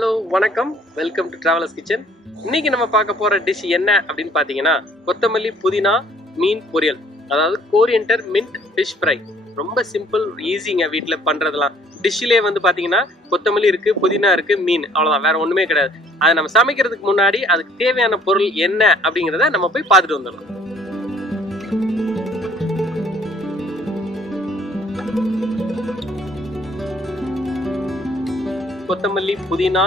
Hello வணக்கம். Welcome to travellers kitchen இன்னைக்கு நம்ம பார்க்க போற டிஷ் என்ன அப்படின்னு பார்த்தீங்கன்னா கொத்தமல்லி புதினா மீன் பொரியல். அதாவது கோரியன்டர் மின்ட் ஃபிஷ் ஃப்ரை ரொம்ப சிம்பிள் ஈஸிங்க வீட்டில் பண்ணுறதுலாம் டிஷ்ஷிலே வந்து பார்த்தீங்கன்னா கொத்தமல்லி இருக்கு புதினா இருக்கு மீன். அவ்வளோதான் வேற ஒன்றுமே கிடையாது. அதை நம்ம சமைக்கிறதுக்கு முன்னாடி அதுக்கு தேவையான பொருள் என்ன அப்படிங்கிறத நம்ம போய் பார்த்துட்டு வந்துடலாம். கொத்தமல்லி புதினா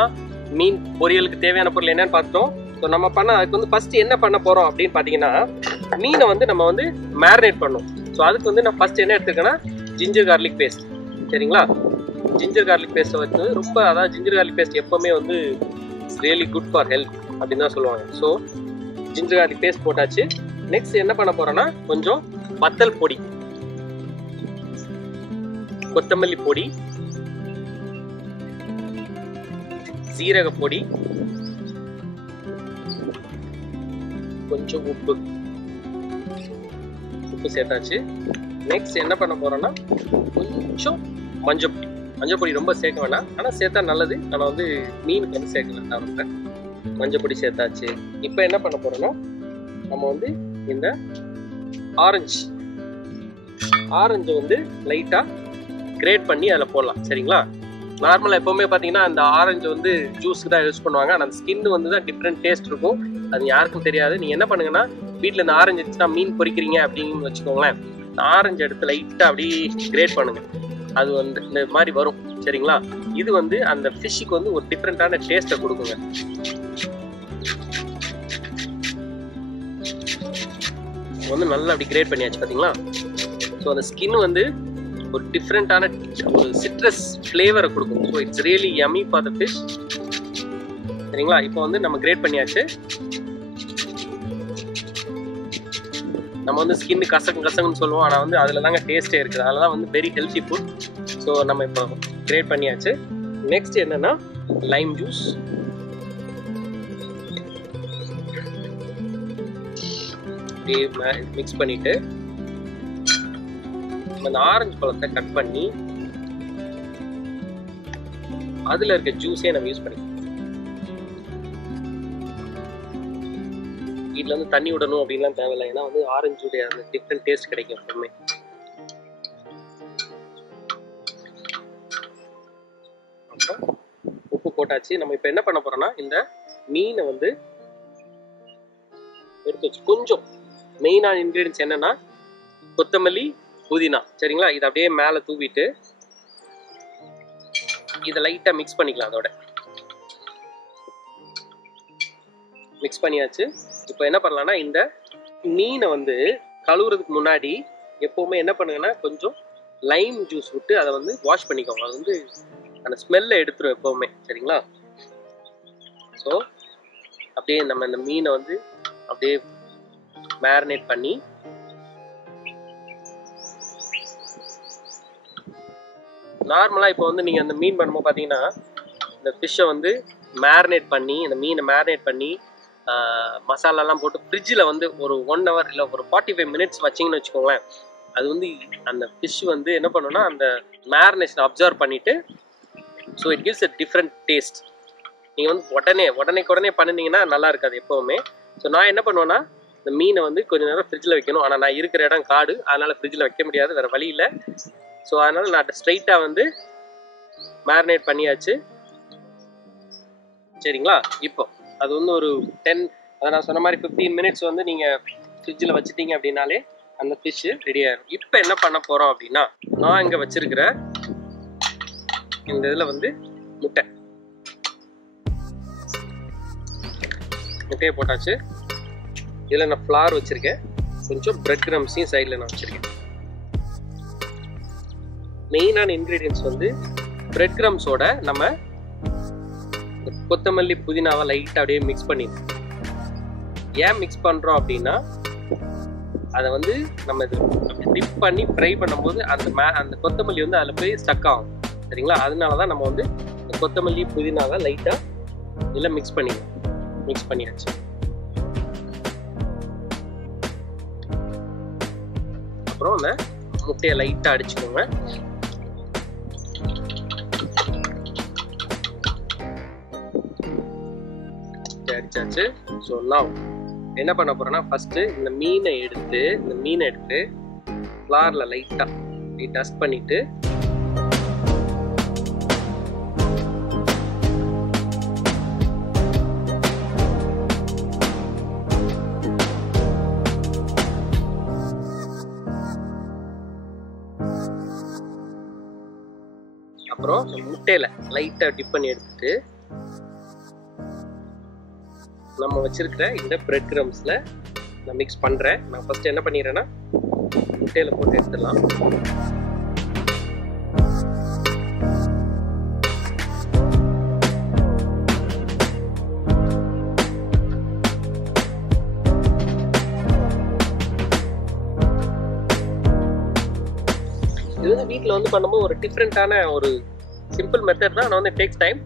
மீன் பொரியலுக்கு தேவையான பொருள் என்னன்னு பார்த்தோம் ஸோ நம்ம பண்ண அதுக்கு வந்து ஃபர்ஸ்ட் என்ன பண்ண போறோம் அப்படின்னு பார்த்தீங்கன்னா மீனை வந்து நம்ம வந்து மேரினேட் பண்ணோம் ஸோ அதுக்கு வந்து நான் ஃபர்ஸ்ட் என்ன எடுத்துக்கேன்னா ஜிஞ்சர் கார்லிக் பேஸ்ட் சரிங்களா? ஜிஞ்சர் கார்லிக் பேஸ்ட்டை வந்து ரொம்ப அதாவது ஜிஞ்சர் கார்லிக் பேஸ்ட் எப்பவுமே வந்து ரியலி குட் ஃபார் ஹெல்த் அப்படின்னு தான் சொல்லுவாங்க. ஸோ ஜிஞ்சர் கார்லிக் பேஸ்ட் போட்டாச்சு. நெக்ஸ்ட் என்ன பண்ண போறோம்னா கொஞ்சம் வத்தல் பொடி. கொத்தமல்லி பொடி சீரக பொடி கொஞ்சம் உப்பு. உப்பு சேர்த்தாச்சு. நெக்ஸ்ட் என்ன பண்ண போறோம்னா கொஞ்சம் மஞ்சள் பொடி. மஞ்சள் பொடி ரொம்ப சேர்க்க வேணாம். ஆனால் சேர்த்தா நல்லது. ஆனால் வந்து மீனுக்கு வந்து சேர்க்க வேண்டாம் ரொம்ப. மஞ்சள் பொடி சேர்த்தாச்சு. இப்போ என்ன பண்ண போறோம்னா நம்ம வந்து இந்த ஆரஞ்சு. ஆரஞ்சு வந்து லைட்டாக கிரேட் பண்ணி அதில் போடலாம். சரிங்களா? நார்மலாக எப்போவுமே பார்த்தீங்கன்னா அந்த ஆரஞ்சு வந்து ஜூஸ்க்கு தான் யூஸ் பண்ணுவாங்க. ஆனால் அந்த ஸ்கின் வந்து தான் டிஃப்ரெண்ட் டேஸ்ட் இருக்கும். அது யாருக்கும் தெரியாது. நீங்கள் என்ன பண்ணுங்கன்னா வீட்டில் இந்த ஆரஞ்சு எடுத்துனா மீன் பொரிக்கிறீங்க அப்படின்னு வச்சுக்கோங்களேன். இந்த ஆரஞ்சு எடுத்து லைட்டாக அப்படியே கிரேட் பண்ணுங்கள் அது வந்து இந்த மாதிரி வரும். சரிங்களா? இது வந்து அந்த ஃபிஷ்ஷுக்கு வந்து ஒரு டிஃப்ரெண்ட்டான டேஸ்ட்டை கொடுக்குங்க. வந்து நல்லா அப்படி கிரேட் பண்ணியாச்சு பார்த்தீங்களா ஸோ அந்த ஸ்கின் வந்து ஒரு டிஃப்ரெண்ட்டான ஒரு சிட்ரஸ் ஃப்ளேவரை கொடுக்கும். So it's really yummy for the fish சரிங்களா? இப்போ வந்து நம்ம கிரேட் பண்ணியாச்சு. நம்ம வந்து ஸ்கின் கசக்கு கசங்கன்னு சொல்லுவோம். ஆனால் வந்து அதில் தாங்க டேஸ்ட்டே இருக்குது. அதில் தான் வந்து வெரி ஹெல்த்தி ஃபுட் ஸோ நம்ம இப்போ கிரேட் பண்ணியாச்சு. நெக்ஸ்ட் என்னன்னா லைம் ஜூஸ் மிக்ஸ் பண்ணிவிட்டு நம்ம இந்த ஆரஞ்சு பழத்தை கட் பண்ணி அதுல இருக்க ஜூஸே நம்ம யூஸ் பண்ணிக்கலாம். வீட்டில் வந்து தண்ணி விடணும் அப்படின்லாம் தேவையில்லை. ஏன்னா வந்து ஆரஞ்சுடைய அந்த டிஃப்ரெண்ட் டேஸ்ட் கிடைக்கும் எப்பவுமே. அப்புறம் உப்பு போட்டாச்சு. நம்ம இப்போ என்ன பண்ண போறோம்னா இந்த மீனை வந்து எடுத்து வச்சு கொஞ்சம் மெயினான இன்க்ரீடியன்ஸ் என்னன்னா கொத்தமல்லி புதினா. சரிங்களா? இதை அப்படியே மேலே தூவிட்டு இதை லைட்டாக மிக்ஸ் பண்ணிக்கலாம் அதோட. மிக்ஸ் பண்ணியாச்சு. இப்போ என்ன பண்ணலாம்னா இந்த மீனை வந்து கழுவுறதுக்கு முன்னாடி எப்போவுமே என்ன பண்ணுங்கன்னா கொஞ்சம் லைம் ஜூஸ் விட்டு அதை வந்து வாஷ் பண்ணிக்கோங்க. அது வந்து அந்த ஸ்மெல்லை எடுத்துரும் எப்போவுமே. சரிங்களா? ஸோ அப்படியே நம்ம இந்த மீனை வந்து அப்படியே மேரினேட் பண்ணி நார்மலாக இப்போ வந்து நீங்கள் அந்த மீன் பண்ணும்போது பார்த்தீங்கன்னா இந்த ஃபிஷ்ஷை வந்து மேரினேட் பண்ணி அந்த மீனை மேரினேட் பண்ணி மசாலாலாம் போட்டு ஃப்ரிட்ஜில் வந்து ஒரு ஒன் ஹவர் இல்லை ஒரு ஃபார்ட்டி ஃபைவ் மினிட்ஸ் வச்சிங்கன்னு வச்சுக்கோங்களேன். அது வந்து அந்த ஃபிஷ் வந்து என்ன பண்ணுன்னா அந்த மேரினேஷன் அப்சர்வ் பண்ணிவிட்டு so it gives a different taste நீங்கள் வந்து உடனே உடனே உடனே பண்ணினீங்கன்னா நல்லா இருக்காது எப்போவுமே. ஸோ நான் என்ன பண்ணுவேன்னா இந்த மீனை வந்து கொஞ்சம் நேரம் ஃப்ரிட்ஜில் வைக்கணும். ஆனால் நான் இருக்கிற இடம் காடு அதனால் ஃப்ரிட்ஜில் வைக்க முடியாது வேறு வழி இல்லை. ஸோ அதனால் நான் ஸ்ட்ரைட்டாக வந்து மேரினேட் பண்ணியாச்சு. சரிங்களா? இப்போ அது வந்து ஒரு டென் அதை நான் சொன்ன மாதிரி ஃபிஃப்டீன் மினிட்ஸ் வந்து நீங்கள் ஃப்ரிட்ஜில் வச்சுட்டீங்க அப்படின்னாலே அந்த ஃபிஷ்ஷு ரெடி ஆகிடும் இப்போ என்ன பண்ண போகிறோம் அப்படின்னா நான் இங்கே வச்சுருக்கிற இந்த இதில் வந்து முட்டை. முட்டையை போட்டாச்சு. இதில் நான் ஃப்ளார் வச்சுருக்கேன். கொஞ்சம் ப்ரெட் கிரம்ஸையும் சைடில் நான் வச்சுருக்கேன். மெயினான இன்க்ரீடியன்ஸ் வந்து பிரெட் கிரம்ஸோட நம்ம கொத்தமல்லி புதினாவை லைட்டாக அப்படியே மிக்ஸ் பண்ணிடணும். ஏன் மிக்ஸ் பண்ணுறோம் அப்படின்னா அதை வந்து நம்ம இது அப்படி டிப் பண்ணி ஃப்ரை பண்ணும்போது அந்த மே அந்த கொத்தமல்லி வந்து அதில் போய் ஸ்டக் ஆகும். சரிங்களா? அதனால தான் நம்ம வந்து இந்த கொத்தமல்லி புதினாவை லைட்டாக இதில் மிக்ஸ் பண்ணிடணும். மிக்ஸ் பண்ணியாச்சு. அப்புறம் அந்த முட்டையை லைட்டாக அடிச்சுக்கோங்க. வச்சாச்சு ஸோ லவ் என்ன பண்ண போறேன்னா ஃபர்ஸ்ட் இந்த மீனை எடுத்து இந்த மீனை எடுத்து ஃப்ளாரில் லைட்டாக டஸ்ட் பண்ணிட்டு அப்புறம் முட்டையில லைட்டாக டிப் பண்ணி எடுத்துட்டு நம்ம வச்சிருக்கிற இந்த பிரெட் கிரம்ஸ்ல நான் மிக்ஸ் பண்ணுறேன் நான் ஃபஸ்ட்டு என்ன பண்ணிடுறேன்னா முட்டையில் போட்டு எடுத்துடலாம். இது வந்து வீட்டில் வந்து பண்ணும்போது ஒரு டிஃப்ரெண்ட்டான ஒரு சிம்பிள் மெத்தட் தான். ஆனால் வந்து டேக்ஸ் டைம்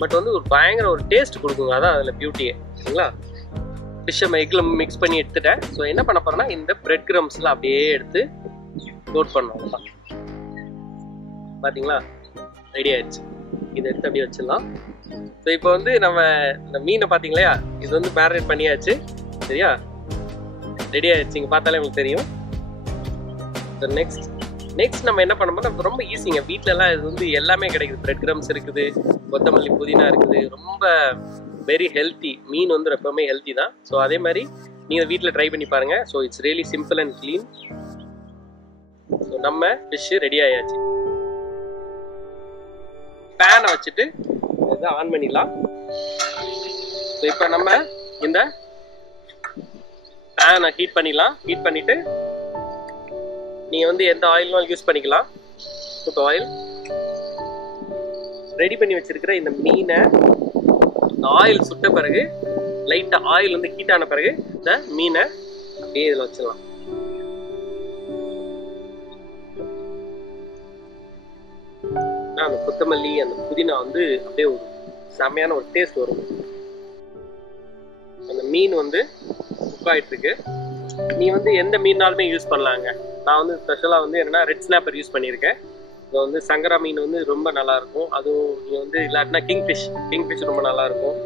பட் வந்து ஒரு பயங்கர ஒரு டேஸ்ட் கொடுக்குங்க. அதான் அதில் பியூட்டியே ஓகேங்களா? ஃபிஷ்ஷை எக்கில் மிக்ஸ் பண்ணி எடுத்துட்டேன். ஸோ என்ன பண்ண போகிறேன்னா இந்த பிரெட் கிரம்ஸில் அப்படியே எடுத்து கோட் பண்ணோம் பார்த்தீங்களா ரெடி ஆயிடுச்சு. இதை எடுத்து அப்படியே வச்சிடலாம். ஸோ இப்போ வந்து நம்ம இந்த மீனை பார்த்தீங்களா இது வந்து மேரினேட் பண்ணியாச்சு. சரியா? ரெடி ஆயிடுச்சு. இங்கே பார்த்தாலே உங்களுக்கு தெரியும். ஸோ நெக்ஸ்ட் நெக்ஸ்ட் நம்ம என்ன பண்ணோம்னா ரொம்ப ஈஸிங்க வீட்டிலலாம் இது வந்து எல்லாமே கிடைக்குது. பிரெட் கிரம்ஸ் இருக்குது கொத்தமல்லி புதினா இருக்குது. ரொம்ப வெரி ஹெல்த்தி மீன் வந்து எப்பவுமே ஹெல்த்தி தான். ஸோ அதே மாதிரி நீங்கள் வீட்டில் ட்ரை பண்ணி பாருங்க. So it's really simple and clean so நம்ம ஃபிஷ்ஷு ரெடி ஆயாச்சு. பேனை வச்சுட்டு இதை ஆன் பண்ணிடலாம். ஸோ இப்போ நம்ம இந்த பேனை ஹீட் பண்ணிடலாம். ஹீட் பண்ணிட்டு நீங்கள் வந்து எந்த ஆயிலும் யூஸ் பண்ணிக்கலாம். குட் ஆயில் ரெடி பண்ணி வச்சிருக்கிற இந்த மீனை இந்த ஆயில் சுட்ட பிறகு லைட்டாக ஆயில் வந்து ஹீட் ஆன பிறகு இந்த மீனை அப்படியே இதில் வச்சிடலாம். அந்த கொத்தமல்லி அந்த புதினா வந்து அப்படியே ஒரு செம்மையான ஒரு டேஸ்ட் வரும். அந்த மீன் வந்து குக் இருக்கு. நீ வந்து எந்த மீனாலுமே யூஸ் பண்ணலாங்க. நான் வந்து ஸ்பெஷலாக வந்து என்னன்னா ரெட் ஸ்னாப்பர் யூஸ் பண்ணியிருக்கேன். இப்போ வந்து சங்கரா மீன் வந்து ரொம்ப நல்லா இருக்கும் அதுவும் நீங்கள் வந்து இல்லாட்டினா கிங் ஃபிஷ் கிங் ஃபிஷ் ரொம்ப நல்லா இருக்கும்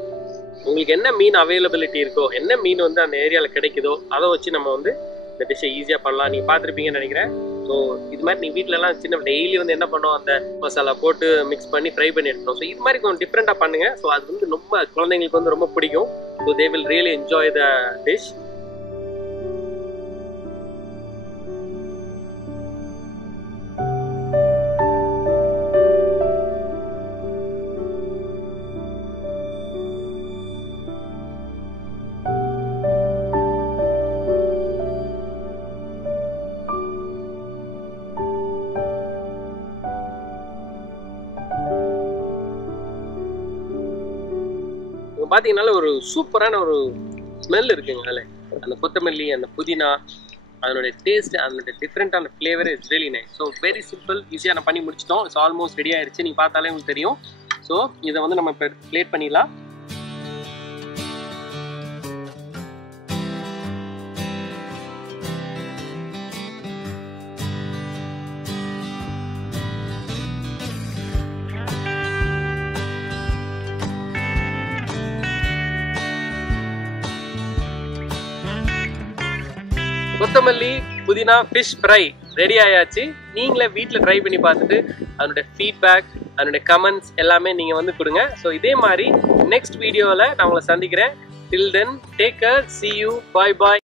உங்களுக்கு என்ன மீன் அவைலபிலிட்டி இருக்கோ என்ன மீன் வந்து அந்த ஏரியாவில் கிடைக்குதோ அதை வச்சு நம்ம வந்து இந்த டிஷ்ஷை ஈஸியாக பண்ணலாம். நீங்கள் பார்த்துருப்பீங்கன்னு நினைக்கிறேன். ஸோ இது மாதிரி நீ வீட்டிலலாம் சின்ன டெய்லி வந்து என்ன பண்ணுவோம் அந்த மசாலா போட்டு மிக்ஸ் பண்ணி ஃப்ரை பண்ணி எடுக்கணும் ஸோ இது மாதிரி கொஞ்சம் டிஃப்ரெண்ட்டாக பண்ணுங்கள் ஸோ அது வந்து ரொம்ப குழந்தைங்களுக்கு வந்து ரொம்ப பிடிக்கும். So they will really enjoy the dish இங்க ஒரு சூப்பரான ஒரு ஸ்மெல் இருக்குங்க அதில். அந்த கொத்தமல்லி அந்த புதினா அதனுடைய டேஸ்ட் அதனுடைய டிஃப்ரெண்ட்டான flavour is really nice so very simple ஈஸியாக நான் பண்ணி முடிச்சிட்டோம். இட்ஸ் ஆல்மோஸ்ட் ரெடி ஆயிடுச்சு நீங்கள் பார்த்தாலே உங்களுக்கு தெரியும். ஸோ இதை வந்து நம்ம இப்போ பிளேட் பண்ணிடலாம். கொத்தமல்லி புதினா ஃபிஷ் ஃப்ரை ரெடி ஆயாச்சு. நீங்களே வீட்டில் ட்ரை பண்ணி பார்த்துட்டு அதனுடைய ஃபீட்பேக் அதனுடைய கமெண்ட்ஸ் எல்லாமே நீங்கள் வந்து கொடுங்க. ஸோ இதே மாதிரி நெக்ஸ்ட் வீடியோவில் நான் உங்களை சந்திக்கிறேன். Till then take care see you bye bye